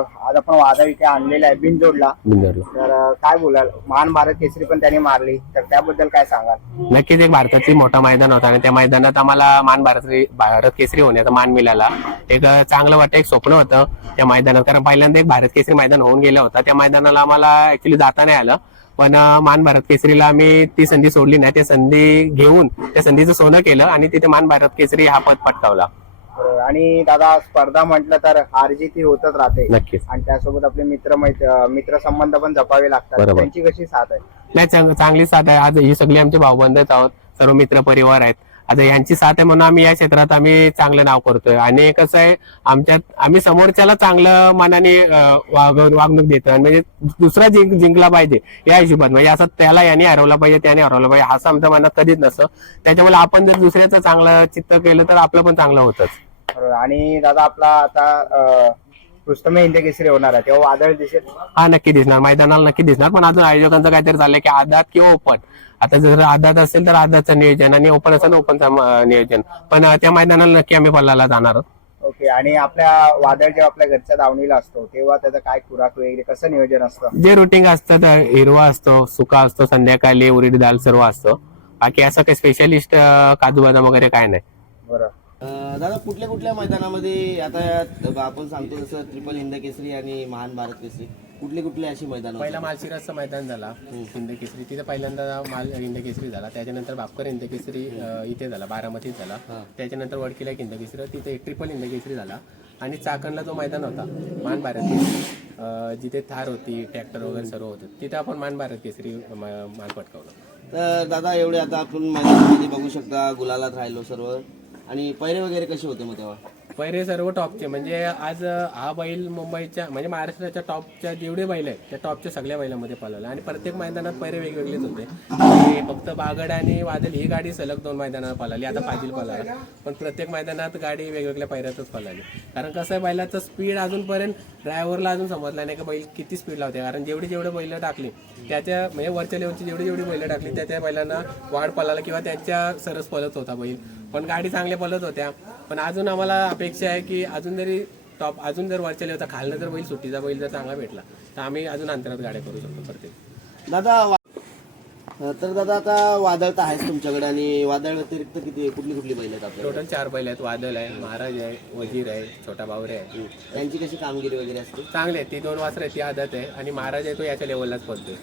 आज आपण वादळ इथे आणलेला आहे बिनजोडला. तर काय बोलाल? महान भारत केसरी पण त्यांनी मारली. तर त्याबद्दल काय सांगाल? नक्कीच एक भारताची मोठा मैदान होता आणि त्या मैदानात आम्हाला मान भारत भारत केसरी होण्याचा मान मिळाला. एक अं, चांगलं वाटतं एक स्वप्न होतं त्या मैदानात. कारण पहिल्यांदा एक भारत केसरी मैदान होऊन गेलं होतं. त्या मैदानाला आम्हाला ऍक्च्युली जाता नाही आलं. पण अं, मान भारत केसरीला आम्ही ती संधी सोडली नाही. त्या संधी घेऊन त्या संधीचं सोनं केलं आणि तिथे मान भारत केसरी हा पद पटकावला. आणि दादा स्पर्धा म्हटलं तर हार जीत ही होतच राहते. नक्कीच. आणि त्यासोबत आपले मित्र मित्र संबंध पण जपावे लागतात. बरोबर. त्यांची कशी साथ आहे? नाही चांग- चांगली साथ आहे. आज ही सगळी आमचे भाऊबंधच आहोत सर्व मित्र परिवार आहेत. आता यांची साथ आहे म्हणून आम्ही या क्षेत्रात आम्ही चांगलं नाव करतोय. आणि कसं आहे आमच्यात आम्ही समोरच्याला चांगलं मनाने अं, वाग- वागणूक देतो आणि म्हणजे दुसरा जिंक जिंकला पाहिजे या हिशोबात म्हणजे असं त्याला याने हरवला पाहिजे त्याने हरवलं पाहिजे असं आमच्या मनात कधीच नसतं. त्याच्यामुळे आपण जर दुसऱ्याचं चांगलं चित्त केलं तर आपलं पण चांगलं होतच. बरोबर. आणि दादा आपला आता रुस्तमे हिंद केसरी होणार आहे. तेव्हा वादळ दिसेल. हा नक्की दिसणार. मैदानाला नक्की दिसणार. पण अजून आयोजकांचं काहीतरी चाललंय की आदात किंवा ओपन. आता जर आदात असेल तर आदातचं नियोजन आणि ओपन असेल ओपनचं नियोजन. पण त्या मैदानाला नक्की आम्ही पल्लाला जाणार आहोत. ओके. आणि आपल्या वादळ जेव्हा आपल्या घरच्या दावणीला असतो तेव्हा त्याचं काय खुराक वगैरे कसं नियोजन असतं? जे रुटीन असतं हिरवा असतो सुका असतो संध्याकाळी उडीद दाल सर्व असतो. बाकी असं काही स्पेशलिस्ट काजू बदाम वगैरे काय नाही. बरं. दादा कुठल्या कुठल्या मैदानामध्ये आता आपण सांगतो जसं ट्रिपल हिंद केसरी आणि महान भारत केसरी कुठले कुठले अशी मैदान पहिला मालशिराचं मैदान झाला हिंद केसरी तिथे पहिल्यांदा माल हिंद केसरी झाला. त्याच्यानंतर बापकर हिंद केसरी इथे झाला बारामतीत झाला. त्याच्यानंतर वडकीला हिंद केसरी तिथे तिथे हिंद केसरी झाला. आणि चाकणला जो मैदान होता मान भारत जिथे थार होती ट्रॅक्टर वगैरे सर्व होतं तिथे आपण मान भारत केसरी मान पटकावलं. तर दादा एवढे आता आपण मैदानामध्ये बघू शकता गुलालात राहिलो सर्व. आणि पैरे वगैरे कसे होते मग तेव्हा? पैरे सर्व टॉपचे म्हणजे आज हा बैल मुंबईच्या म्हणजे महाराष्ट्राच्या टॉपच्या जेवढे बैल आहेत त्या टॉपच्या सगळ्या बैलांमध्ये पळवला आणि प्रत्येक मैदानात पैरे वेगवेगळेच होते. फक्त बागड आणि वादल ही गाडी सलग दोन मैदानात पळाली. आता पाजील पळाला. पण प्रत्येक मैदानात गाडी वेगवेगळ्या पैऱ्यातच पळाली. कारण कसं आहे बैलाचं स्पीड अजूनपर्यंत ड्रायव्हरला अजून समजला नाही का बैल किती स्पीड लावते कारण जेवढी जेवढे बैल टाकली त्याच्या म्हणजे वरच्या लेवलची जेवढी जेवढी बैल टाकली त्या त्या बैलांना वाढ पळाला किंवा त्यांच्या सरस पळत होता बैल. पण गाडी चांगल्या पलत होत्या. पण अजून आम्हाला अपेक्षा आहे की अजून जरी टॉप अजून जर वरच्या लेवलचा खालनं जर बैल सुट्टीचा बैल जर चांगला भेटला तर आम्ही अजून अंतरात गाड्या करू शकतो प्रत्येक. दादा तर दादा आता वादळ तर आहेच तुमच्याकडे आणि वादळ व्यतिरिक्त किती कुठली कुठली बैल आहेत आपल्याकडे? टोटल चार बैल आहेत. वादल आहे महाराज आहे वजीर आहे छोटा बावरे आहे. त्यांची कशी कामगिरी वगैरे असते? चांगले आहेत ती दोन वासर आहे ती आदत आहे. आणि महाराज आहे तो याच्या लेवललाच पडतोय.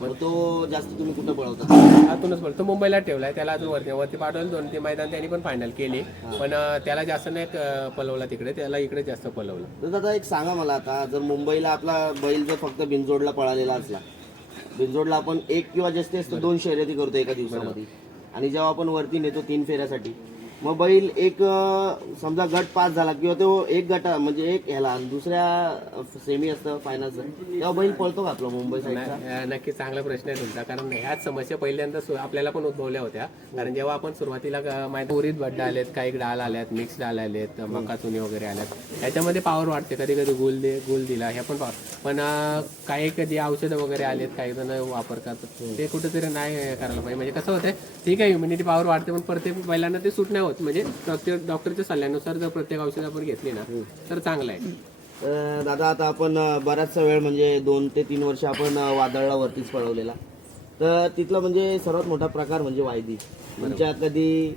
मग तो जास्त तुम्ही कुठं पळवता? आतूनच बोलतो तो मुंबईला ठेवलाय त्याला अजून वरती वरती पाठवलं. दोन तीन मैदान त्यांनी पण फायनल केली. पण अं, त्याला जास्त नाही अं, पलवला तिकडे. त्याला इकडे जास्त पलवलं तर दादा एक सांगा मला आता. जर मुंबईला आपला बैल जर फक्त बिनजोडला पळालेला असला बिनजोडला आपण एक किंवा जास्तीत जास्त दोन शर्यती करतो एका दिवसामध्ये. आणि जेव्हा आपण वरती नेतो तीन फेऱ्यासाठी मग बैल एक समजा गट पास झाला किंवा तो एक गटा म्हणजे एक ह्याला दुसऱ्या सेमी असतं फायनलचं तेव्हा बैल पळतो का आपला मुंबई साईडचा नक्की चांगला प्रश्न आहे तुमचा कारण ह्याच समस्या पहिल्यांदा सु- आपल्याला पण उद्भवल्या होत्या. कारण जेव्हा आपण सुरुवातीला माहिती उरीत बड्डा आलेत काही डाल आल्यात मिक्स डाल आलेत मका चुनी वगैरे आल्यात ह्याच्यामध्ये पॉवर वाढते कधी कधी गुल दे गुल दिला हे पण पॉवर पण काही कधी औषधं वगैरे आलेत काही जण वापरतात ते कुठेतरी नाही करायला पाहिजे. म्हणजे कसं होतं ठीक आहे इम्युनिटी पॉवर वाढते पण प्रत्येक बैलांना ते सुट नाही होत. म्हणजे प्रत्येक डॉक्टरच्या सल्ल्यानुसार जर प्रत्येक औषध आपण घेतली ना तर चांगलं आहे. तर दादा आता आपण बराचसा वेळ म्हणजे दोन ते तीन वर्ष आपण वादळला वरतीच पळवलेला. तर तिथला म्हणजे सर्वात मोठा प्रकार म्हणजे वायदी. तुमच्या कधी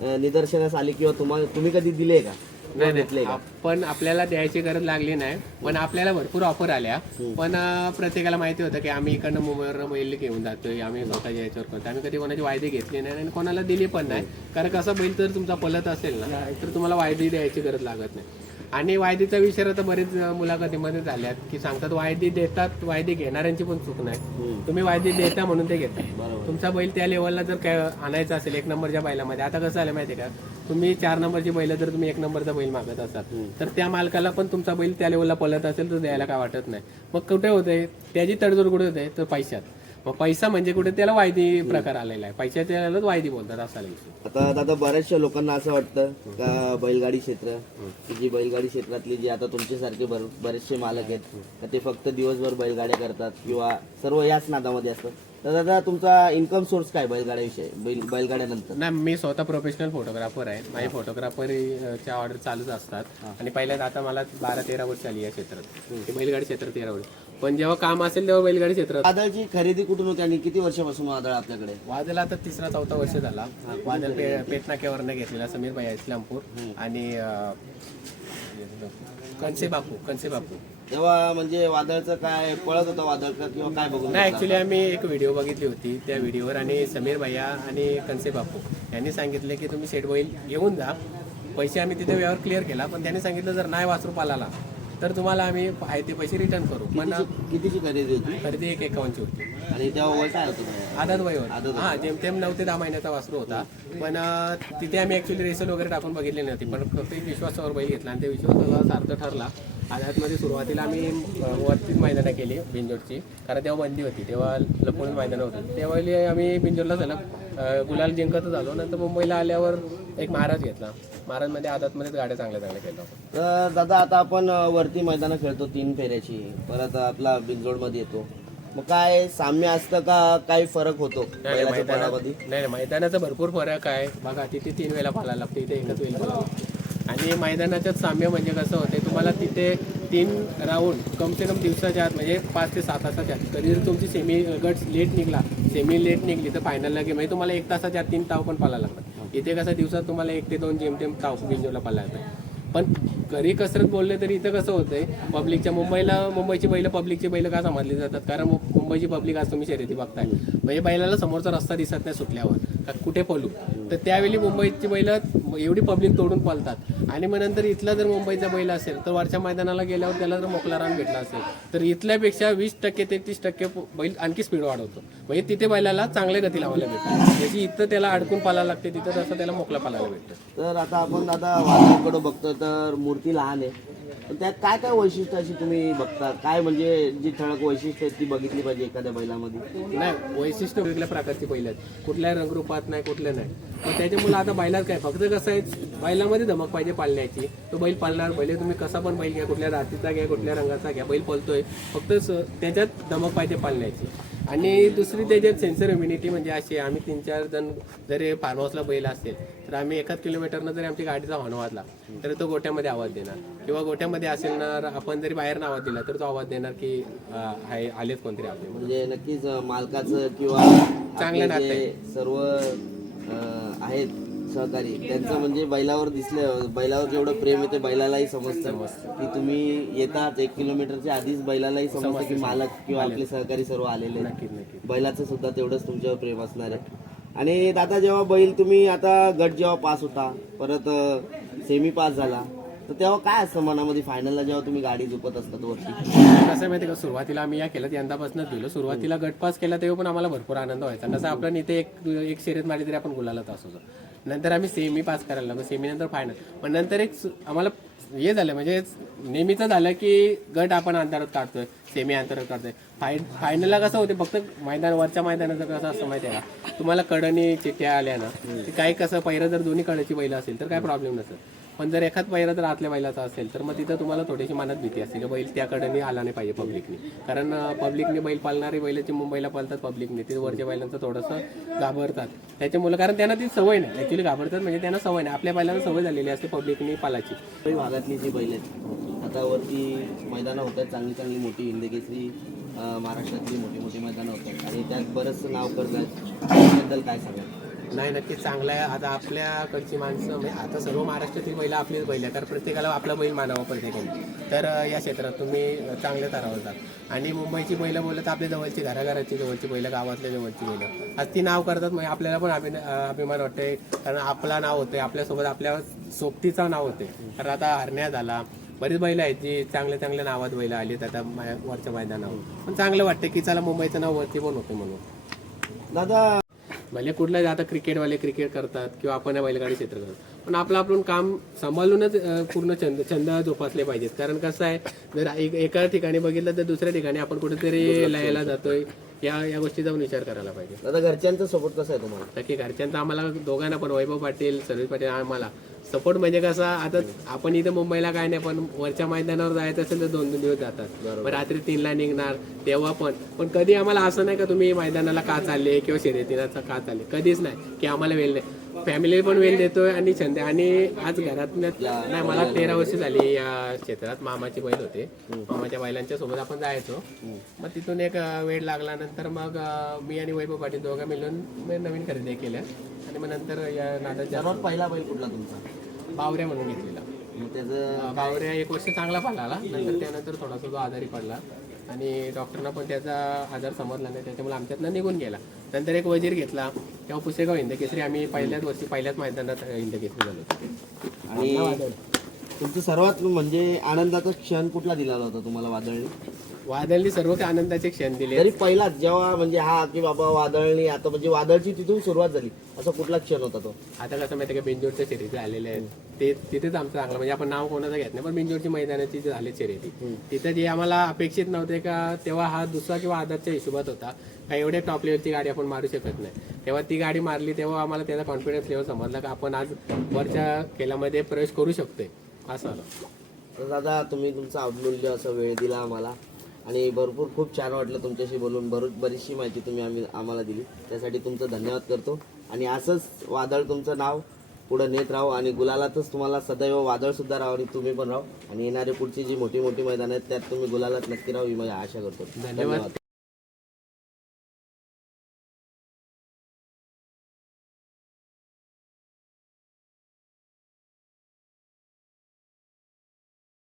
निदर्शनास आली किंवा तुम्हाला तुम्ही कधी दिले का? नाही का? पण आपल्याला द्यायची गरज लागली नाही पण आपल्याला भरपूर ऑफर आल्या. पण प्रत्येकाला माहिती होतं की आम्ही इकडनं मुंबईवर बैल घेऊन जातोय आम्ही स्वतःच्या याच्यावर करतो आम्ही कधी कोणाची वायदे घेतली नाही आणि कोणाला दिली पण नाही. कारण कसं बैल जर तुमचा पलत असेल ना तर तुम्हाला वायदी द्यायची गरज लागत नाही. आणि वायदीचा विषय आता बरेच मुलाखतीमध्ये झाल्यात की सांगतात वायदी देतात वायदी घेणाऱ्यांची पण चूक नाही. तुम्ही वायदी देता म्हणून ते घेता. तुमचा बैल त्या लेवलला जर काय आणायचा असेल एक नंबरच्या बैलामध्ये आता कसं आलं माहिती का? तुम्ही चार नंबरची बैल जर तुम्ही एक नंबरचा बैल मागत असाल तर त्या मालकाला पण तुमचा बैल त्या लेवलला पळत असेल तर द्यायला काय वाटत नाही. मग कुठे होते? त्याची तडजोड कुठे होते? तर पैशात. मग पैसा म्हणजे कुठे त्याला वायदी प्रकार आलेला आहे. पैशाच्या वायदी बोलतात असा आता दादा बऱ्याचशा लोकांना असं वाटतं का बैलगाडी क्षेत्र की जी बैलगाडी क्षेत्रातली जी आता तुमच्यासारखे बर- बरेचसे मालक आहेत का ते फक्त दिवसभर बैलगाड्या करतात किंवा सर्व याच नादामध्ये असतात? तर दादा तुमचा इन्कम सोर्स काय बैलगाड्याविषयी बैल बैलगाड्यानंतर? नाही मी स्वतः प्रोफेशनल फोटोग्राफर आहे. माझे फोटोग्राफरच्या ऑर्डर चालूच असतात. आणि पहिल्यांदा आता मला बारा तेरा वर्ष आली या क्षेत्रात. ते बैलगाडी क्षेत्रात तेरा वर्ष. पण जेव्हा काम असेल तेव्हा बैलगाडी क्षेत्रात. वादळची खरेदी कुठून होती आणि किती वर्षापासून वादळ आपल्याकडे? वादळ आता तिसरा चौथा वर्ष झाला. वादळ पे पेटनाक्यावरनं घेतलेला समीर भाई इस्लामपूर आणि अं, कनसे बापू कनसे बापू. तेव्हा म्हणजे वादळचं काय पळत होतं वादळ का किंवा काय बघून नाही ऍक्च्युली आम्ही एक व्हिडिओ बघितली होती त्या व्हिडिओवर आणि समीर भैया आणि कनसे बापू यांनी सांगितले की तुम्ही सेट बैल येऊन जा. पैसे आम्ही तिथे व्यवहार क्लिअर केला पण त्यांनी सांगितलं जर नाही वासरू पालाला तर तुम्हाला आम्ही आहे ते पैसे रिटर्न करू. पण कितीची- कितीची खरेदी होती? खरेदी एक एकावन्नची होती. आणि तेव्हा वय काय होतं. तेव्हा? आदत वयवर हा जेमतेम नऊ ते दहा महिन्याचा वासरू होता. पण अं, तिथे आम्ही ऍक्च्युली रेसल वगैरे टाकून बघितली नव्हती. पण फक्त एक विश्वासावर बैल घेतला आणि ते विश्वासाचा सार्थ ठरला. आदातमध्ये सुरुवातीला आम्ही अं, वरतीच मैदानं केली बिंजोडची. कारण तेव्हा बंदी होती. तेव्हा लपून मैदानं होती. त्यावेळी आम्ही बिंजोडला झालं. गुलाल जिंकतच आलो. नंतर मुंबईला आल्यावर एक महाराज घेतला. महाराजमध्ये आदातमध्येच गाड्या चांगल्या चांगल्या केल्या तर दादा आता आपण वरती मैदानं खेळतो तीन फेऱ्याची. परत आपला बिंजोडमध्ये येतो. मग काय साम्य असतं का? काही फरक होतो नाही, नाही, बैलाच्या मैदानात पळामध्ये? नाही नाही, मैदानाचा भरपूर फरक आहे. बघा तिथे तीन वेळा पाला लागते इथे एकच वेळ पाला आणि मैदानाच्यात साम्य म्हणजे कसं होते तुम्हाला तिथे तीन राऊंड कम से कम दिवसाच्या आत म्हणजे पाच ते सात तासाच्या आत. कधी जर तुमची सेमी गट लेट निघला सेमी लेट निघली तर फायनलला गेम म्हणजे तुम्हाला एक तासाच्या आत तीन ताव पण पाला लागतात. इथे कसं दिवसात तुम्हाला एक ते दोन जेमतेम ताव बिंजोला पाला लागतात पण घरी कसरत बोलले तरी इथं कसं होतंय पब्लिकच्या मुंबईला मुंबईची बैल पब्लिकची बैल का समजली जातात? कारण मु- मुंबईची पब्लिक आज तुम्ही शर्यती बघताय. म्हणजे बैलाला समोरचा रस्ता दिसत नाही सुटल्यावर. का कुठे पळू? तर त्यावेळी मुंबईची बैल एवढी पब्लिक तोडून पळतात. आणि मग नंतर इथला जर मुंबईचा बैल असेल तर वरच्या मैदानाला गेल्यावर त्याला जर मोकला रान भेटला असेल तर इथल्यापेक्षा वीस टक्के ते तीस टक्के बैल आणखी स्पीड वाढवतो. म्हणजे तिथे बैलाला चांगल्या गती लावायला भेटते. जशी इथं त्याला अडकून पालायला लागते तिथं तसं त्याला मोकला पालायला भेटतं. तर आता आपण आता वादळकडे बघतो तर मूर्ती लहान आहे. पण त्यात काय काय वैशिष्ट्य अशी तुम्ही बघता काय म्हणजे जी ठळक वैशिष्ट्य आहेत ती बघितली पाहिजे एखाद्या बैलामध्ये? नाही वैशिष्ट्य वेगळ्या प्रकारची बैल आहेत. कुठल्या रंगरूपात नाही कुठल्या नाही. पण त्याच्यामुळे आता बैलात काय फक्त कसं आहे बैलामध्ये धमक पाहिजे पाळण्याची तो बैल पाळणार बैल तुम्ही कसा पण बैल घ्या कुठल्या जातीचा घ्या कुठल्या रंगाचा घ्या बैल पळतोय. फक्त त्याच्यात धमक पाहिजे पाळण्याची आणि दुसरी त्याच्यात सेन्सर इम्युनिटी म्हणजे अशी आहे, आम्ही तीन चार जण जरी फार्म हाऊसला बैल असेल तर आम्ही एकाच किलोमीटरनं जरी आमची गाडीचा हॉर्न वाजला तर तो गोट्यामध्ये आवाज देणार. किंवा गोट्यामध्ये असेल ना आपण जरी बाहेर आवाज दिला तर तो आवाज देणार की हाय आलेच कोणतरी आपले म्हणजे नक्कीच मालकाचं किंवा चांगलं नातं सर्व आहेत सहकारी. त्यांचं म्हणजे बैलावर दिसलं बैलावर जेवढं प्रेम येते बैलालाही समजतं. की तुम्ही येतात एक किलोमीटरच्या आधीच बैलालाही समजतं की मालक किंवा आपले सहकारी सर्व आलेले बैलाचं सुद्धा तेवढंच तुमच्यावर प्रेम असणार आहे. आणि दादा जेव्हा बैल तुम्ही आता गट जेव्हा पास होता परत सेमी पास झाला तर तेव्हा काय असतं मनामध्ये? फायनलला जेव्हा तुम्ही गाडी झुपत असतात वरती. कसं माहिती का? सुरुवातीला आम्ही या केलं यंदापासूनच गेलो सुरुवातीला गटपास केला तेव्हा पण आम्हाला भरपूर आनंद व्हायचा. कसं आपण इथे एक एक शर्यत मारली तरी आपण गुलालात असतो. नंतर आम्ही सेमी पास करायला मग सेमी नंतर फायनल पण नंतर एक आम्हाला हे झालं म्हणजे नेहमीच झालं की गट आपण अंतरात काढतोय सेमी अंतरात काढतोय. फाय फायनलला कसं होते फक्त मैदान वरच्या मैदानाचं कसं असतं माहिती आहे का? तुम्हाला कडणी चिट्ट्या आल्या ना काही कसं पहिलं जर दोन्ही कडाची बैल असेल तर काय प्रॉब्लेम नसेल पण जर एखाद पहिला जर आतल्या बैलाचा असेल तर मग तिथं तुम्हाला थोडीशी मनात भीती असते की बैल त्याकडे आला नाही पाहिजे पब्लिकने कारण पब्लिकने बैल पालणारी बैलाची मुंबईला पालतात पब्लिकने ते वरच्या बैलांचं थोडंसं घाबरतात. त्याच्यामुळे कारण त्यांना ती सवय नाही. ॲक्च्युली घाबरतात म्हणजे त्यांना सवय नाही. आपल्या बैलांना सवय झालेली असते पब्लिकने पालाची भागातली जी बैल आहेत आता वरती मैदानं होतात चांगली चांगली मोठी. हिंदकेसरी महाराष्ट्रातली मोठी मोठी मैदानं होतात. आणि त्यात बरंचसं नाव करतात. त्याबद्दल काय सांगाल? नाही नक्की चांगलं आहे. आता आपल्याकडची माणसं म्हणजे आता सर्व महाराष्ट्रातील महिला आपलीच बैल आहे तर प्रत्येकाला आपला बैल मानावा प्रत्येकाने तर या क्षेत्रात तुम्ही चांगल्या तरावर जात आणि मुंबईची बैलं बोलत आपल्या जवळची घराघराची जवळची बैलं गावातल्या जवळची बैलं. आज ती नाव करतात म्हणजे आपल्याला पण अभिन अभिमान वाटते कारण आपला नाव होते आपल्यासोबत आपल्या सोबतीचा नाव होते तर आता हरण्या झाला. बरीच बैलं आहेत जी चांगल्या चांगल्या नावात बैलं आली आहेत आता वरच्या मैदानावर. पण चांगलं वाटतं की चला मुंबईचं नाव वरती पण होते म्हणून. दादा भले कुठलाच आता क्रिकेटवाले क्रिकेट करतात किंवा आपण बैलगाडी क्षेत्र करतात पण आपलं आपण काम सांभाळूनच पूर्ण छंद छंद जोपासले पाहिजेत. कारण कसं आहे जर एक- एका ठिकाणी बघितलं तर दुसऱ्या ठिकाणी आपण कुठेतरी लयाला जातोय. या या गोष्टीचा पण विचार करायला पाहिजे. दादा घरच्यांचा सपोर्ट कसा आहे तुम्हाला? नक्की घरच्यांचा आम्हाला दोघांना पण वैभव पाटील सर्विस पाटील आम्हाला. सपोर्ट म्हणजे कसा आता आपण इथे मुंबईला काय नाही पण वरच्या मैदानावर जायचं असेल तर दोन दोन दिवस जातात. रात्री तीनला निघणार तेव्हा पण. पण कधी आम्हाला असं नाही का तुम्ही मैदानाला का चालले किंवा शर्यतीला का चालले? कधीच नाही की आम्हाला वेळ नाही. फॅमिली पण वेळ देतोय आणि संध्या आणि आज घरात नाही मला तेरा वर्ष झाली या क्षेत्रात. मामाची बैल होते. मामाच्या बैलांच्या सोबत आपण जायचो. मग तिथून एक वेळ लागल्यानंतर मग मी आणि वैभव पाटील दोघं मिळून मी नवीन खरेदी केल्या. आणि मग नंतर या सर्वात पहिला बैल कुठला तुमचा? बावऱ्या म्हणून घेतलेला. मग त्याचं बावऱ्या एक वर्ष चांगला पाला नंतर त्यानंतर थोडासा तो आजारी पडला. आणि डॉक्टरना पण त्याचा आजार समजला नाही. त्याच्यामुळे आमच्यातनं निघून गेला. नंतर एक वजीर घेतला. तेव्हा पुसेगाव हिंद केसरी आम्ही पहिल्याच वर्षी पहिल्याच मैदानात हिंद केसरी झालो होतो. आणि तुमचं सर्वात म्हणजे आनंदाचा क्षण कुठला दिला होता तुम्हाला वादळनी? वादळनी सर्व काही आनंदाचे क्षण दिले तरी पहिलाच जेव्हा म्हणजे हा की बाबा वादळनी आता म्हणजे वादळची तिथून सुरुवात झाली. असा कुठला क्षण होता तो? आता कसं माहिती का बिंजोडच्या शर्यती आलेले आहेत. ते तिथेच आमचं चांगलं म्हणजे आपण नाव कोणाचं घेत नाही पण बिंजोडची मैदानाची जे झाली शर्यती तिथं जे आम्हाला अपेक्षित नव्हते का तेव्हा हा दुसरा किंवा आदरच्या हिशोबात होता. का एवढ्या टॉप लेवलची गाडी आपण मारू शकत नाही. तेव्हा ती गाडी मारली तेव्हा आम्हाला त्याचा कॉन्फिडन्स लेवल समजला का आपण आज वरच्या खेळामध्ये प्रवेश करू शकतोय. असं आलं तर दादा तुम्ही तुमचा अमूल्य असं वेळ दिला आम्हाला. आणि भरपूर खूप छान वाटलं तुमच्याशी बोलून. भर बरीचशी माहिती तुम्ही आम्ही आम्हाला दिली. त्यासाठी तुमचं धन्यवाद करतो. आणि असंच वादळ तुमचं नाव पुढं नेत राहू आणि गुलालातच तुम्हाला सदैव वादळ सुद्धा राहू आणि तुम्ही पण राहू. आणि येणारे पुढची जी मोठी मोठी मैदान आहेत त्यात तुम्ही गुलालात नक्की राहू ही माझी आशा करतो. धन्यवाद.